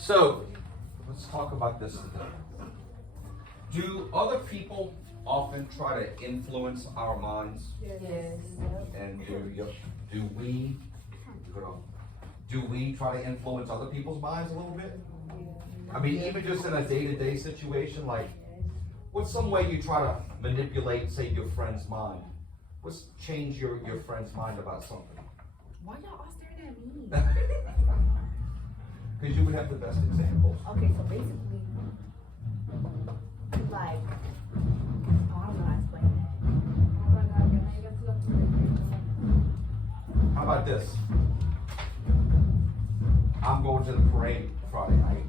So, let's talk about this today. Do other people often try to influence our minds? Yes. And do we try to influence other people's minds a little bit? I mean, even just in a day-to-day situation, like, what's some way you try to manipulate, say, your friend's mind? What's change your friend's mind about something? Why y'all all staring at me? Because you would have the best examples. Okay, so basically, like, oh, I don't know how to explain that. How about this? I'm going to the parade Friday night,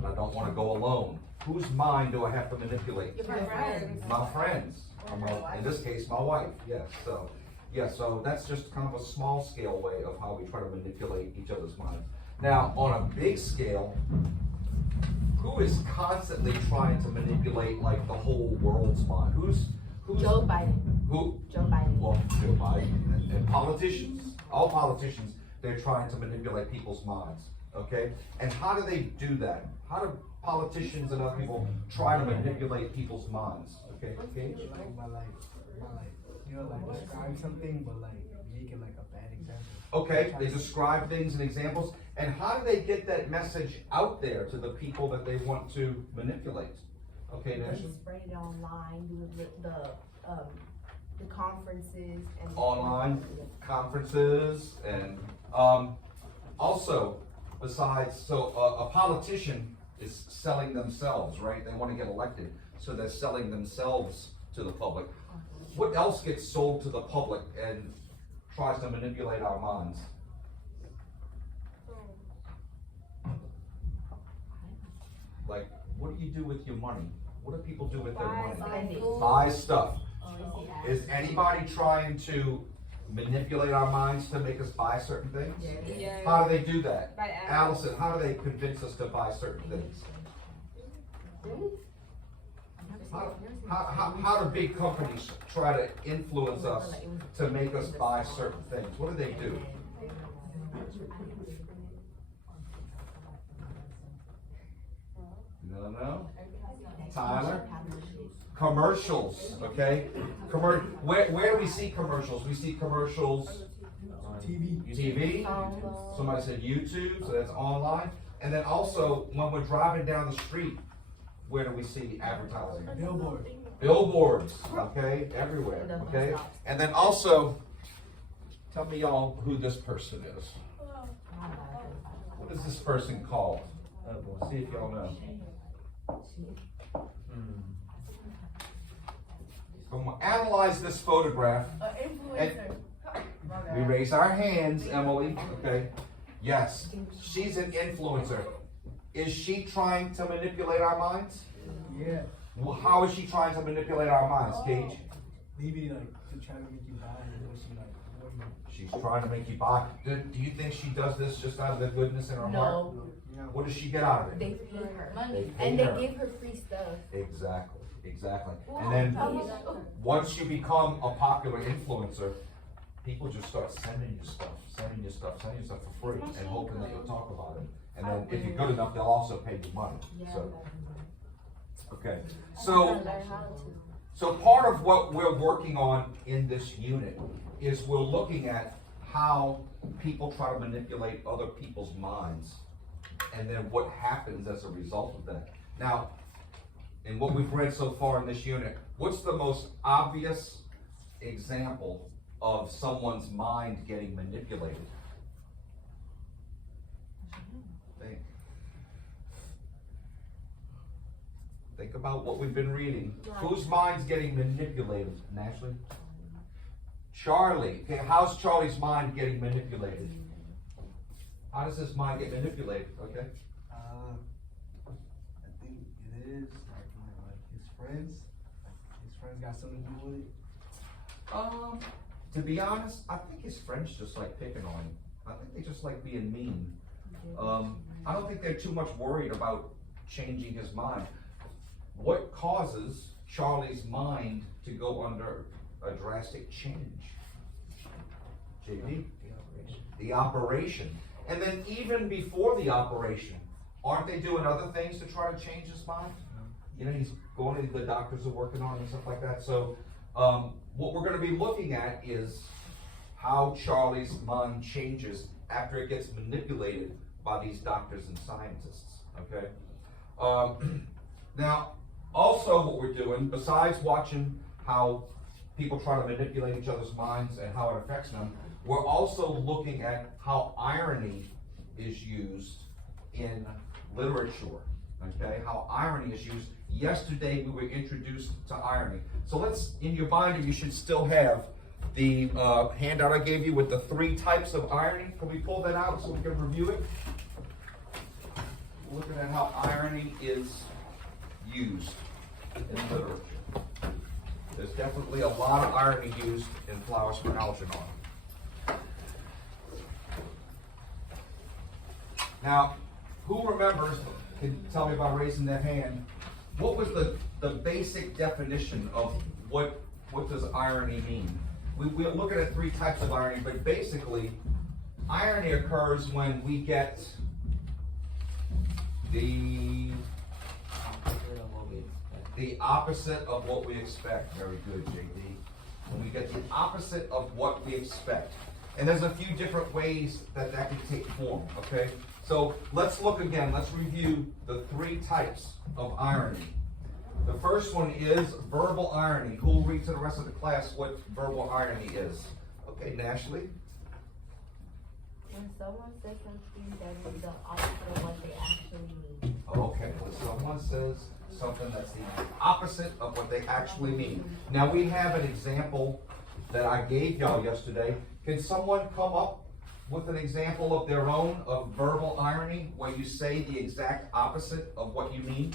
but I don't want to go alone. Whose mind do I have to manipulate? Your friends. My friends. In this case, my wife. Yes. So that's just kind of a small scale way of how we try to manipulate each other's minds. Now, on a big scale, who is constantly trying to manipulate like the whole world's mind? Who's Joe Biden. Who? Joe Biden. Well, Joe Biden and politicians. All politicians, they're trying to manipulate people's minds. Okay? And how do they do that? How do politicians and other people try to manipulate people's minds? Okay, Gage? Describe something, but make it like a bad example. Okay, they describe things and examples. And how do they get that message out there to the people that they want to manipulate? Okay, Nash? They spread it online, do the conferences and Online conferences and also besides, so a politician is selling themselves, right? They want to get elected, so they're selling themselves to the public. What else gets sold to the public and tries to manipulate our minds? Like, what do you do with your money? What do people do with their money? Buy stuff. Is anybody trying to manipulate our minds to make us buy certain things? Yes. How do they do that? By Allison, how do they convince us to buy certain things? How do big companies try to influence us to make us buy certain things? What do they do? No? Tyler? Commercials, okay? Where do we see commercials? We see commercials TV. Somebody said YouTube, so that's online. And then also, when we're driving down the street, where do we see advertising? Billboards, okay? Everywhere, okay? And then also, tell me y'all who this person is. What is this person called? See if y'all know. So I'm gonna analyze this photograph. And we raise our hands, Emily. Okay. Yes, she's an influencer. Is she trying to manipulate our minds? Yeah. Well, how is she trying to manipulate our minds, Gage? Maybe to try to make you buy it. She's trying to make you buy. Do you think she does this just out of the goodness in her heart? No. What does she get out of it? They pay her. They pay And her. they give her free stuff. Exactly. And then once you become a popular influencer, people just start sending you stuff for free and hoping that you'll talk about it. And then if you're good enough, they'll also pay you money. So, okay. So part of what we're working on in this unit is we're looking at how people try to manipulate other people's minds and then what happens as a result of that. Now, in what we've read so far in this unit, what's the most obvious example of someone's mind getting manipulated? Think about what we've been reading. Whose mind's getting manipulated, Ashley? Charlie. Okay, how's Charlie's mind getting manipulated? How does his mind get manipulated? Okay. I think it is like his friends. His friends got something to do with it. To be honest, I think his friends just like picking on him. I think they just like being mean. I don't think they're too much worried about changing his mind. What causes Charlie's mind to go under a drastic change? JP? The operation. And then even before the operation, aren't they doing other things to try to change his mind? You know, he's going to the doctors are working on it and stuff like that. So what we're going to be looking at is how Charlie's mind changes after it gets manipulated by these doctors and scientists, okay? Now, also what we're doing, besides watching how people try to manipulate each other's minds and how it affects them, we're also looking at how irony is used in literature, okay? How irony is used. Yesterday we were introduced to irony. So let's, in your binder, you should still have the handout I gave you with the 3 types of irony. Can we pull that out so we can review it? We're looking at how irony is used in literature. There's definitely a lot of irony used in Flowers for Algernon. Now, who remembers, can tell me by raising their hand, what was the basic definition of what does irony mean? We're looking at 3 types of irony, but basically, irony occurs when we get the opposite of what we expect. Very good, JD. When we get the opposite of what we expect. And there's a few different ways that can take form, okay? So let's look again, let's review the 3 types of irony. The first one is verbal irony. Who will read to the rest of the class what verbal irony is? Okay, Ashley. When someone says something that is the opposite of what they actually mean. Okay, when someone says something that's the opposite of what they actually mean. Now we have an example that I gave y'all yesterday. Can someone come up with an example of their own of verbal irony where you say the exact opposite of what you mean?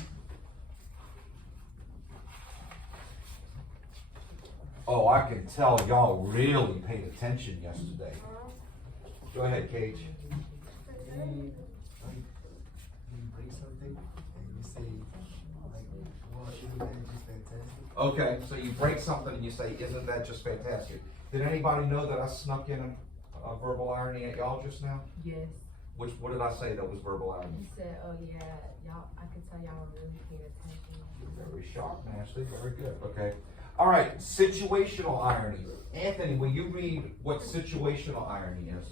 Oh, I can tell y'all really paid attention yesterday. Go ahead, Cage. You break something and you say, like, well, isn't that just fantastic? Okay, so you break something and you say, isn't that just fantastic? Did anybody know that I snuck in a verbal irony at y'all just now? Yes. What did I say that was verbal irony? You said, oh yeah, y'all, I could tell y'all were really paying attention. Very sharp, Ashley. Very good. Okay. All right. Situational irony. Anthony, will you read what situational irony is?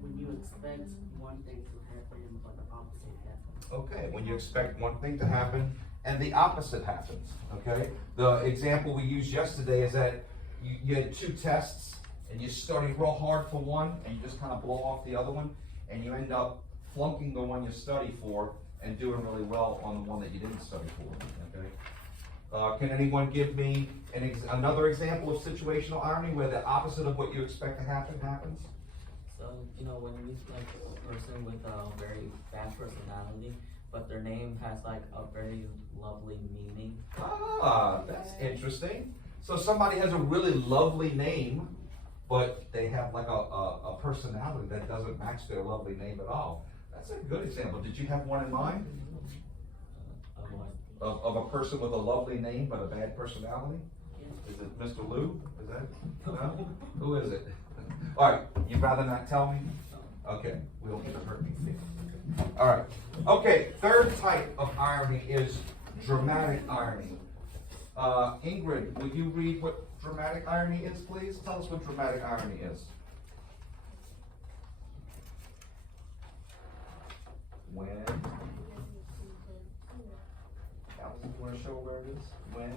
When you expect one thing to happen, but the opposite happens. Okay. When you expect one thing to happen and the opposite happens. Okay. The example we used yesterday is that you had 2 tests and you study real hard for one and you just kind of blow off the other one and you end up flunking the one you study for and doing really well on the one that you didn't study for. Okay. Can anyone give me another example of situational irony where the opposite of what you expect to happen happens? So, you know, when you like a person with a very bad personality, but their name has like a very lovely meaning. Ah, that's interesting. So somebody has a really lovely name, but they have like a personality that doesn't match their lovely name at all. That's a good example. Did you have one in mind? Of a person with a lovely name but a bad personality? Is it Mr. Lou? Is that? No? Who is it? All right, you'd rather not tell me? Okay, we don't get to hurt me. All right. Okay, 3rd type of irony is dramatic irony. Ingrid, will you read what dramatic irony is, please? Tell us what dramatic irony is. When? Alice, you want to show where it is? When?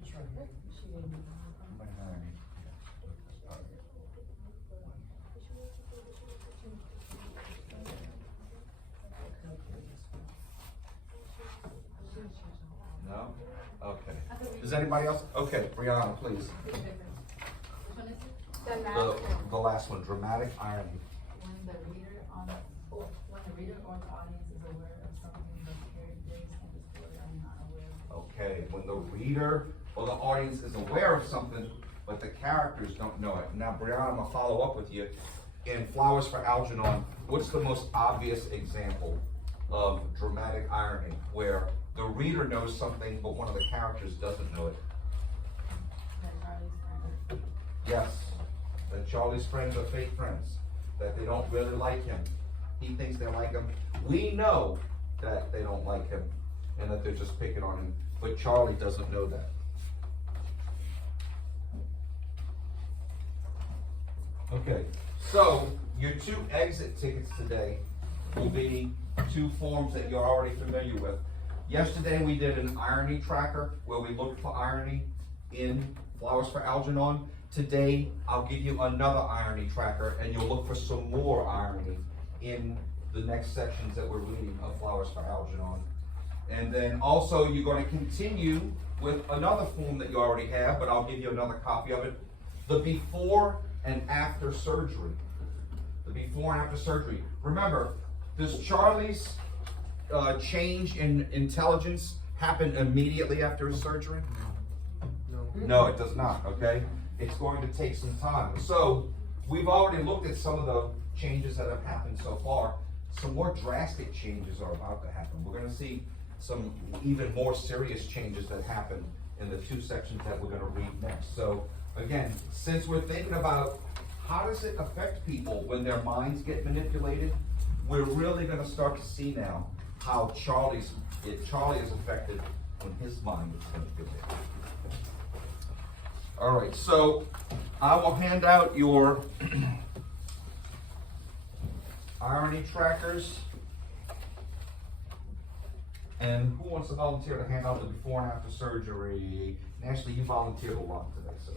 Just right here. When irony. No? Okay. Does anybody else? Okay, Brianna, please. The last one, dramatic irony. When the reader or the audience is aware of something but characters and the story are not aware of. Okay, when the reader or the audience is aware of something, but the characters don't know it. Now, Brianna, I'm gonna follow up with you. In Flowers for Algernon, what's the most obvious example of dramatic irony where the reader knows something, but one of the characters doesn't know it? That Charlie's friend. Yes. that Charlie's friends are fake friends, that they don't really like him. He thinks they like him. We know that they don't like him and that they're just picking on him, but Charlie doesn't know that. Okay, so your 2 exit tickets today will be 2 forms that you're already familiar with. Yesterday we did an irony tracker where we looked for irony in Flowers for Algernon. Today I'll give you another irony tracker and you'll look for some more irony in the next sections that we're reading of Flowers for Algernon. And then also you're going to continue with another form that you already have, but I'll give you another copy of it. The before and after surgery. The before and after surgery. Remember, does Charlie's change in intelligence happen immediately after his surgery? No, it does not, okay? It's going to take some time. So, we've already looked at some of the changes that have happened so far. Some more drastic changes are about to happen. We're going to see some even more serious changes that happen in the 2 sections that we're going to read next. So, again, since we're thinking about how does it affect people when their minds get manipulated, we're really going to start to see now how Charlie is affected when his mind is manipulated. All right, so I will hand out your irony trackers. And who wants to volunteer to hand out the before and after surgery? Ashley, you volunteered a lot today, so.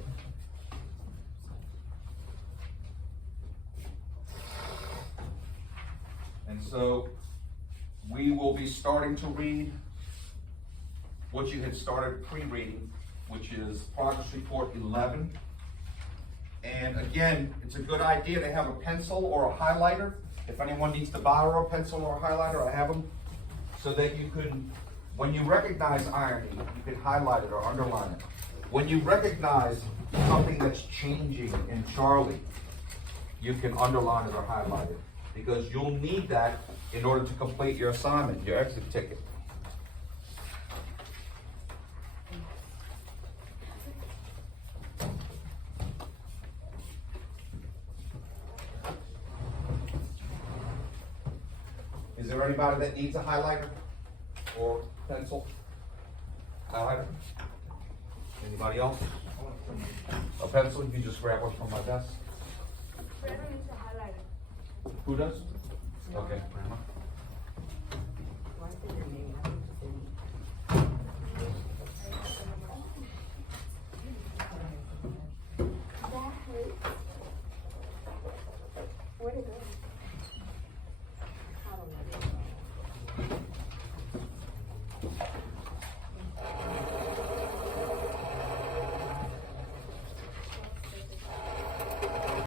And so we will be starting to read what you had started pre-reading, which is Progress Report 11. And again, it's a good idea to have a pencil or a highlighter. If anyone needs to borrow a pencil or a highlighter, I have them. So that you can, when you recognize irony, you can highlight it or underline it. When you recognize something that's changing in Charlie, you can underline it or highlight it. Because you'll need that in order to complete your assignment, your exit ticket. Is there anybody that needs a highlighter or pencil? Highlighter? Anybody else? A pencil? You just grab one from my desk. Brandon needs a highlighter. Who does? Okay.